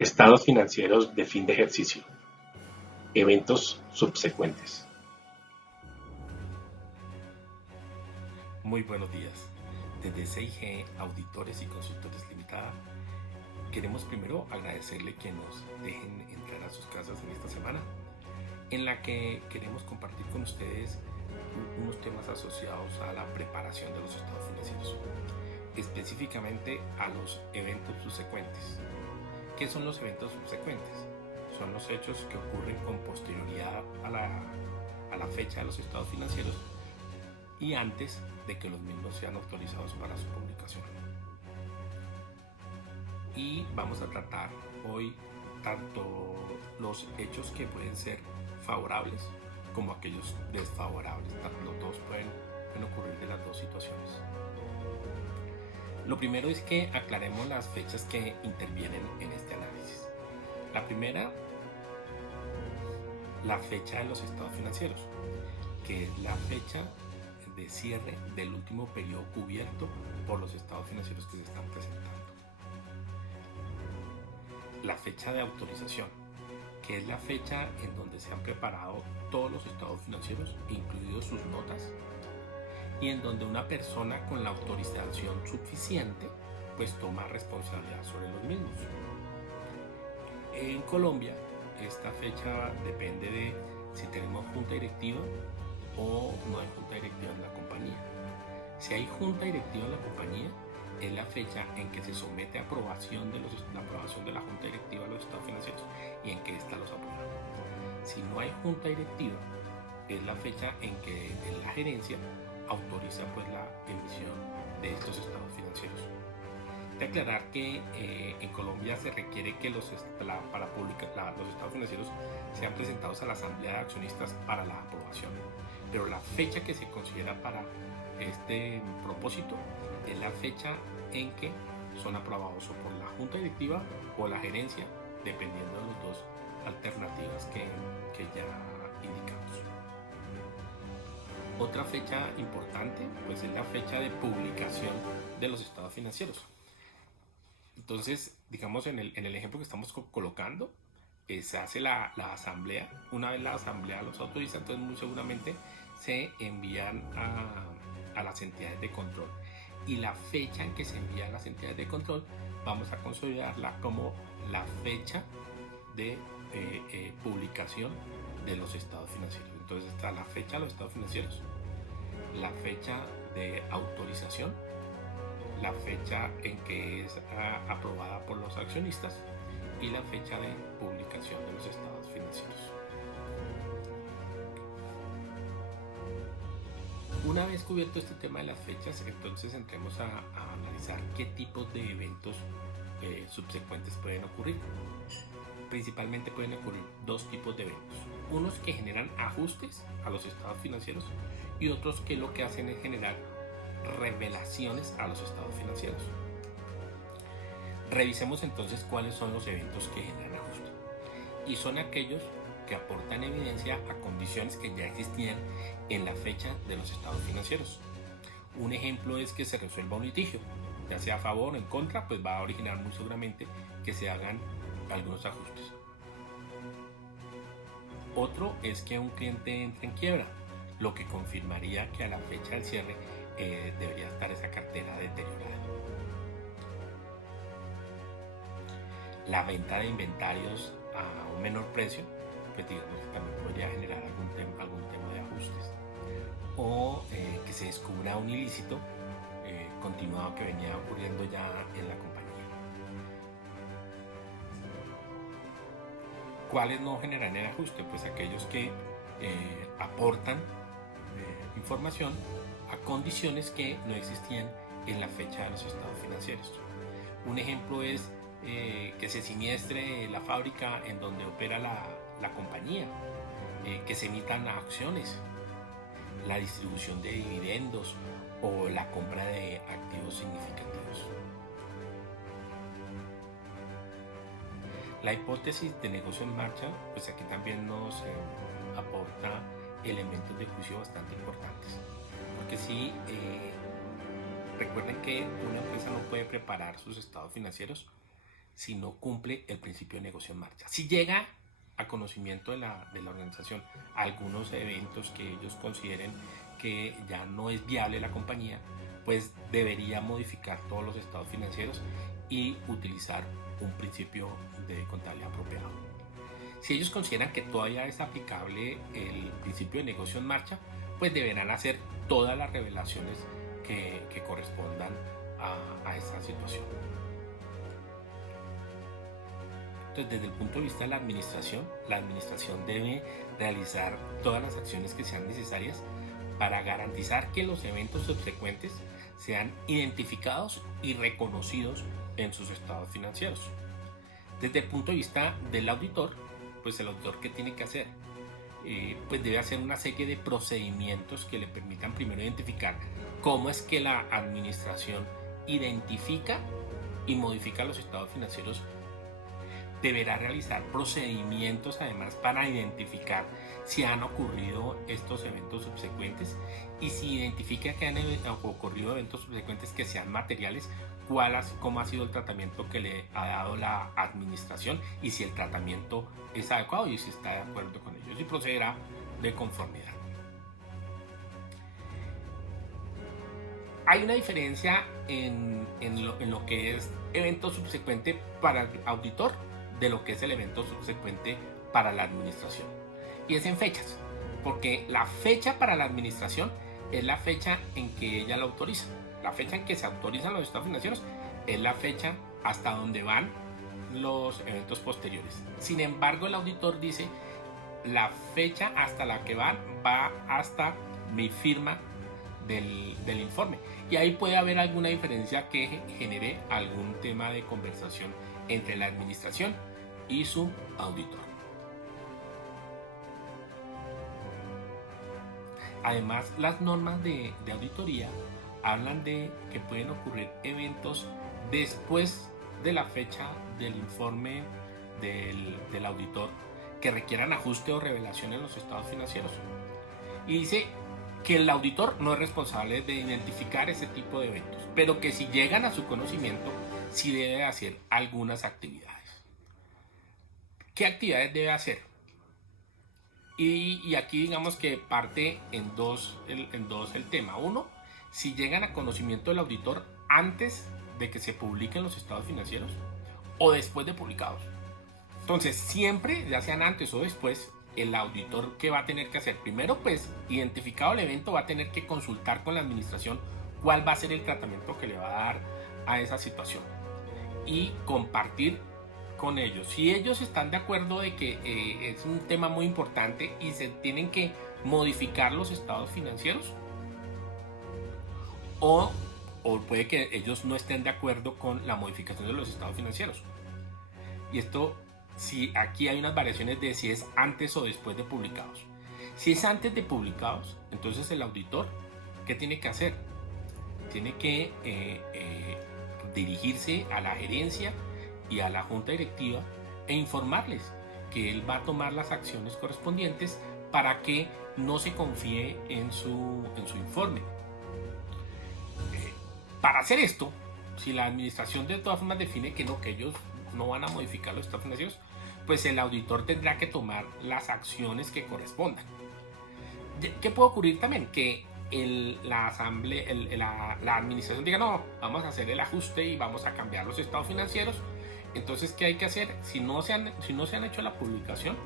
Estados financieros de fin de ejercicio. Eventos subsecuentes. Muy buenos días. Desde CIG Auditores y Consultores Limitada, queremos primero agradecerle que nos dejen entrar a sus casas en esta semana, en la que queremos compartir con ustedes unos temas asociados a la preparación de los estados financieros, específicamente a los eventos subsecuentes. ¿Qué son los eventos subsecuentes? Son los hechos que ocurren con posterioridad a la fecha de los estados financieros y antes de que los mismos sean autorizados para su publicación. Y vamos a tratar hoy tanto los hechos que pueden ser favorables como aquellos desfavorables. Los dos pueden ocurrir de las dos situaciones. Lo primero es que aclaremos las fechas que intervienen en este análisis. La primera, la fecha de los estados financieros, que es la fecha de cierre del último periodo cubierto por los estados financieros que se están presentando. La fecha de autorización, que es la fecha en donde se han preparado todos los estados financieros, incluidos sus notas, y en donde una persona con la autorización suficiente pues toma responsabilidad sobre los mismos. En Colombia, esta fecha depende de si tenemos junta directiva o no hay junta directiva en la compañía. Si hay junta directiva en la compañía, es la fecha en que se somete a aprobación de la junta directiva a los estados financieros y en que ésta los aprueba. Si no hay junta directiva, es la fecha en que la gerencia autoriza pues la emisión de estos estados financieros. De aclarar que en Colombia se requiere que para publicar los estados financieros sean presentados a la asamblea de accionistas para la aprobación, pero la fecha que se considera para este propósito es la fecha en que son aprobados o por la junta directiva o la gerencia, dependiendo de las dos alternativas que ya indicamos. Otra fecha importante pues es la fecha de publicación de los estados financieros. Entonces, digamos, en el ejemplo que estamos colocando, se hace la asamblea. Una vez la asamblea los autoriza, entonces muy seguramente se envían a las entidades de control. Y la fecha en que se envía a las entidades de control vamos a consolidarla como la fecha de publicación de los estados financieros. Entonces está la fecha de los estados financieros, la fecha de autorización, la fecha en que es aprobada por los accionistas y la fecha de publicación de los estados financieros. Una vez cubierto este tema de las fechas, entonces entremos a analizar qué tipos de eventos subsecuentes pueden ocurrir. Principalmente pueden ocurrir dos tipos de eventos. Unos que generan ajustes a los estados financieros y otros que lo que hacen es generar revelaciones a los estados financieros. Revisemos entonces cuáles son los eventos que generan ajuste. Y son aquellos que aportan evidencia a condiciones que ya existían en la fecha de los estados financieros. Un ejemplo es que se resuelva un litigio, ya sea a favor o en contra, pues va a originar muy seguramente que se hagan algunos ajustes. Otro es que un cliente entre en quiebra, lo que confirmaría que a la fecha del cierre debería estar esa cartera deteriorada. La venta de inventarios a un menor precio, pues digamos que también podría generar algún tema de ajustes. O que se descubra un ilícito continuado que venía ocurriendo ya en la compañía. ¿Cuáles no generan el ajuste? Pues aquellos que aportan información a condiciones que no existían en la fecha de los estados financieros. Un ejemplo es que se siniestre la fábrica en donde opera la compañía, que se emitan acciones, la distribución de dividendos o la compra de activos significativos. La hipótesis de negocio en marcha, pues aquí también nos aporta elementos de juicio bastante importantes. Porque sí, recuerden que una empresa no puede preparar sus estados financieros si no cumple el principio de negocio en marcha. Si llega a conocimiento de la organización algunos eventos que ellos consideren que ya no es viable la compañía, pues debería modificar todos los estados financieros y utilizar un principio de contabilidad apropiado. Si ellos consideran que todavía es aplicable el principio de negocio en marcha, pues deberán hacer todas las revelaciones que correspondan a esta situación. Entonces, desde el punto de vista de la administración debe realizar todas las acciones que sean necesarias para garantizar que los eventos subsecuentes sean identificados y reconocidos en sus estados financieros. Desde el punto de vista del auditor, pues el auditor, ¿qué tiene que hacer? Pues debe hacer una serie de procedimientos que le permitan primero identificar cómo es que la administración identifica y modifica los estados financieros. Deberá realizar procedimientos además para identificar si han ocurrido estos eventos subsecuentes, y si identifica que han ocurrido eventos subsecuentes que sean materiales, cómo ha sido el tratamiento que le ha dado la administración y si el tratamiento es adecuado y si está de acuerdo con ellos, y procederá de conformidad. Hay una diferencia en lo que es evento subsecuente para el auditor de lo que es el evento subsecuente para la administración, y es en fechas, porque la fecha para la administración es la fecha en que ella la autoriza. La fecha en que se autorizan los estados financieros es la fecha hasta donde van los eventos posteriores. Sin embargo, el auditor dice la fecha hasta la que va hasta mi firma del informe, y ahí puede haber alguna diferencia que genere algún tema de conversación entre la administración y su auditor. Además, las normas de auditoría hablan de que pueden ocurrir eventos después de la fecha del informe del auditor que requieran ajuste o revelación en los estados financieros. Y dice que el auditor no es responsable de identificar ese tipo de eventos, pero que si llegan a su conocimiento, sí debe hacer algunas actividades. ¿Qué actividades debe hacer? Y aquí digamos que parte en dos el tema. Uno, si llegan a conocimiento del auditor antes de que se publiquen los estados financieros o después de publicados. Entonces, siempre, ya sean antes o después, el auditor, ¿qué va a tener que hacer? Primero, pues, identificado el evento, va a tener que consultar con la administración cuál va a ser el tratamiento que le va a dar a esa situación y compartir con ellos. Si ellos están de acuerdo de que es un tema muy importante y se tienen que modificar los estados financieros, o puede que ellos no estén de acuerdo con la modificación de los estados financieros. Y esto, si aquí hay unas variaciones de si es antes o después de publicados. Si es antes de publicados, entonces el auditor, ¿qué tiene que hacer? Tiene que dirigirse a la gerencia y a la junta directiva e informarles que él va a tomar las acciones correspondientes para que no se confíe en su informe. Para hacer esto, si la administración de todas formas define que ellos no van a modificar los estados financieros, pues el auditor tendrá que tomar las acciones que correspondan. ¿Qué puede ocurrir también? Que la administración diga, no, vamos a hacer el ajuste y vamos a cambiar los estados financieros. Entonces, ¿qué hay que hacer? Si no se han hecho la publicación,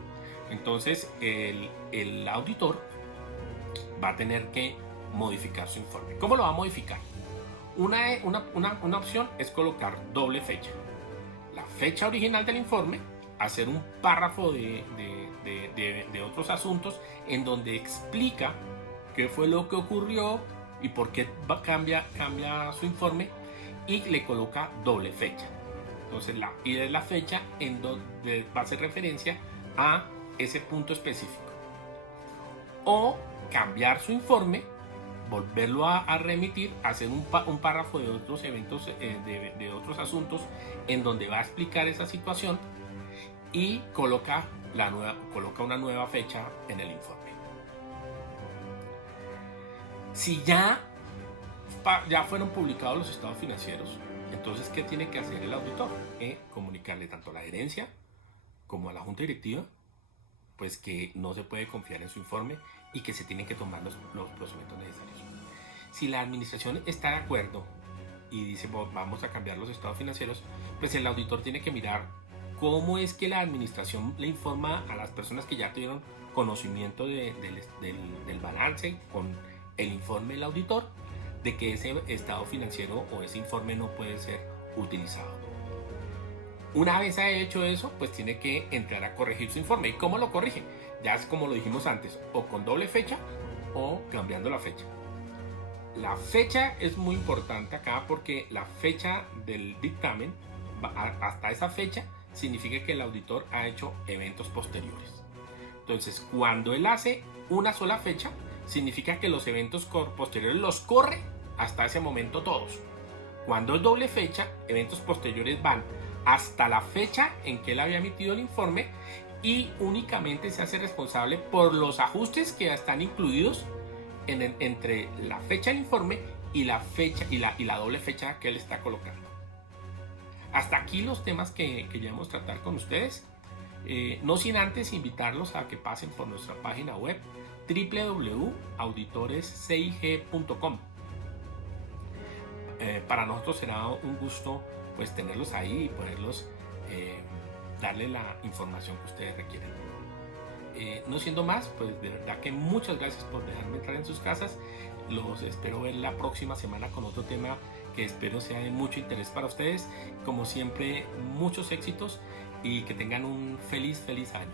entonces el auditor va a tener que modificar su informe. ¿Cómo lo va a modificar? Una opción es colocar doble fecha. La fecha original del informe, hacer un párrafo de otros asuntos en donde explica qué fue lo que ocurrió y por qué cambia su informe, y le coloca doble fecha. Entonces es la fecha en donde va a hacer referencia a ese punto específico. O cambiar su informe, volverlo a remitir, hacer un párrafo de otros eventos, de otros asuntos en donde va a explicar esa situación y coloca una nueva fecha en el informe. Si ya fueron publicados los estados financieros, Entonces, ¿qué tiene que hacer el auditor? Comunicarle tanto a la gerencia como a la junta directiva, pues que no se puede confiar en su informe y que se tienen que tomar los procedimientos necesarios. Si la administración está de acuerdo y dice vamos a cambiar los estados financieros, pues el auditor tiene que mirar cómo es que la administración le informa a las personas que ya tuvieron conocimiento del balance con el informe del auditor de que ese estado financiero o ese informe no puede ser utilizado. Una vez ha hecho eso, pues tiene que entrar a corregir su informe. ¿Y cómo lo corrige? Ya es como lo dijimos antes, o con doble fecha o cambiando la fecha. La fecha es muy importante acá porque la fecha del dictamen, hasta esa fecha, significa que el auditor ha hecho eventos posteriores. Entonces, cuando él hace una sola fecha, significa que los eventos posteriores los corre hasta ese momento todos. Cuando es doble fecha, eventos posteriores van hasta la fecha en que él había emitido el informe y únicamente se hace responsable por los ajustes que están incluidos entre la fecha del informe y la fecha y la doble fecha que él está colocando. Hasta aquí los temas que queríamos tratar con ustedes. No sin antes invitarlos a que pasen por nuestra página web www.auditorescig.com. Para nosotros será un gusto pues tenerlos ahí y poderlos darle la información que ustedes requieren. No siendo más, pues de verdad que muchas gracias por dejarme entrar en sus casas. Los espero ver la próxima semana con otro tema que espero sea de mucho interés para ustedes. Como siempre, muchos éxitos y que tengan un feliz año.